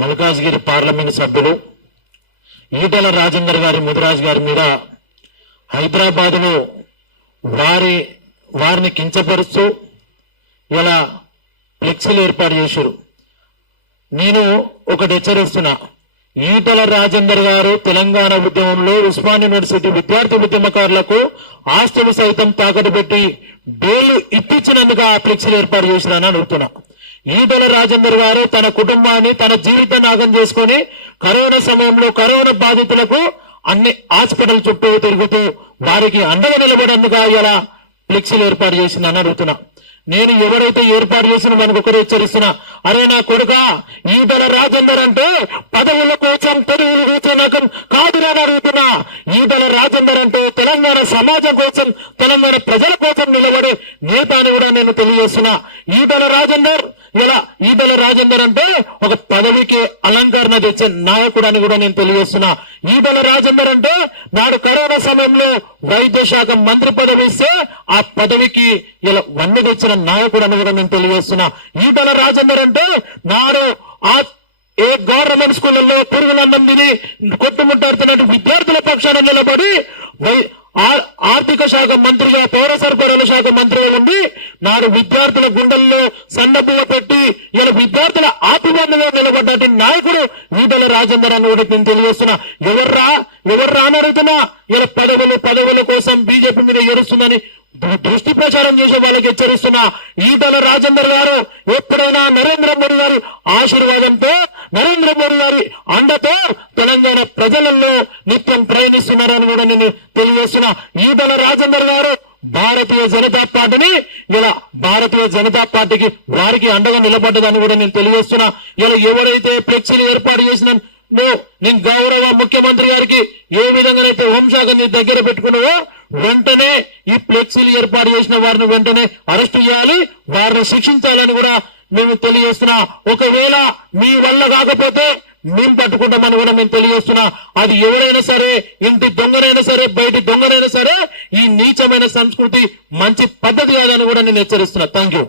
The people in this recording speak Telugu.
మల్కాజ్గిరి పార్లమెంట్ సభ్యులు ఈటల రాజేందర్ గారి ముదిరాజ్ గారి మీద హైదరాబాద్ లో వారిని కించపరుస్తూ ఇలా ఫ్లెక్సీలు ఏర్పాటు చేశారు. నేను ఒకటి హెచ్చరిస్తున్నా, ఈటల రాజేందర్ గారు తెలంగాణ ఉద్యమంలో ఉస్మాన్ యూనివర్సిటీ విద్యార్థి ఉద్యమకారులకు ఆస్తులు సైతం తాకట్టు పెట్టి బెయిల్ ఇప్పించినందుకు ఆ ఫ్లెక్సీలు ఏర్పాటు చేసిరని అడుగుతున్నా. ఈటల రాజేందర్ గారు తన కుటుంబాన్ని తన జీవితాన్ని నాగం చేసుకుని కరోనా సమయంలో కరోనా బాధితులకు అన్ని హాస్పిటల్ చుట్టూ తిరుగుతూ వారికి అండగా నిలబడేందుకు ఇలా ఫ్లెక్సీలు ఏర్పాటు చేసిందని అడుగుతున్నా. నేను ఎవరైతే ఏర్పాటు చేసిన మనకు ఒకరు హెచ్చరిస్తున్నా, అరే నా కొడుక, ఈటల రాజేందర్ అంటే పదవుల కోసం తెలుగుల కోసం నగం కాదురా అని అడుగుతున్నా. ఈటల రాజేందర్ అంటే తెలంగాణ సమాజం కోసం తెలంగాణ ప్రజల కోసం నిలబడే నేత అని కూడా నేను తెలియజేస్తున్నా. ఈటల రాజేందర్ అంటే ఒక పదవికి అలంకరణ తెచ్చే నాయకుడు అని కూడా నేను తెలియజేస్తున్నా. ఈటల రాజేందర్ అంటే నాడు కరోనా సమయంలో వైద్య శాఖ మంత్రి పదవి ఇస్తే ఆ పదవికి ఇలా వన్నె తెచ్చిన నాయకుడు అని కూడా నేను తెలియజేస్తున్నా. ఈటల రాజేందర్ అంటే నాడు ఏ గవర్నమెంట్ స్కూళ్లలో పురుగులన్నం తిని కొట్టుముట్టాడుతున్నట్టు విద్యార్థుల పక్షాన నిలబడి ఆర్థిక శాఖ మంత్రిగా పౌర సరఫరాల శాఖ మంత్రిగా ఉండి నాడు విద్యార్థుల గుండెల్లో సన్నబువ్వ పెట్టి ఇలా విద్యార్థుల ఆత్మబంధంగా నిలబడ్డటి నాయకుడు ఈటల రాజేందర్ అని కూడా నేను తెలియజేస్తున్నా. ఎవర్రా అని అడుగుతున్నా. ఇలా పదవుల కోసం బీజేపీ మీద ఏరుస్తుందని దృష్టి ప్రచారం చేసే వాళ్ళకి హెచ్చరిస్తున్నా. ఈటల రాజేందర్ గారు ఎప్పుడైనా నరేంద్ర మోడీ గారి ఆశీర్వాదంతో నరేంద్ర మోడీ గారి అండతో తెలంగాణ ప్రజలలో నిత్యం ప్రయాణిస్తున్నారని కూడా నేను తెలియజేస్తున్నా. ఈటల రాజేందర్ గారు భారతీయ జనతా పార్టీకి వారికి అండగా నిలబడ్డదని కూడా నేను తెలియజేస్తున్నా. ఇలా ఎవరైతే ఫ్లెక్సీలు ఏర్పాటు చేసిన నేను గౌరవ ముఖ్యమంత్రి గారికి ఏ విధంగానైతే హోంశాఖని దగ్గర పెట్టుకున్నావో వెంటనే ఈ ఫ్లెక్సీలు ఏర్పాటు చేసిన వారిని వెంటనే అరెస్ట్ చేయాలి, వారిని శిక్షించాలని కూడా మేము తెలియజేస్తున్నా. ఒకవేళ మీ వల్ల కాకపోతే మేము పట్టుకుంటామని కూడా మేము తెలియజేస్తున్నా. అది ఎవరైనా సరే, ఇంటి దొంగనైనా సరే, బయటి దొంగనైనా సరే, ఈ నీచమైన సంస్కృతి మంచి పద్ధతి కాదని కూడా నేను హెచ్చరిస్తున్నా. Thank you.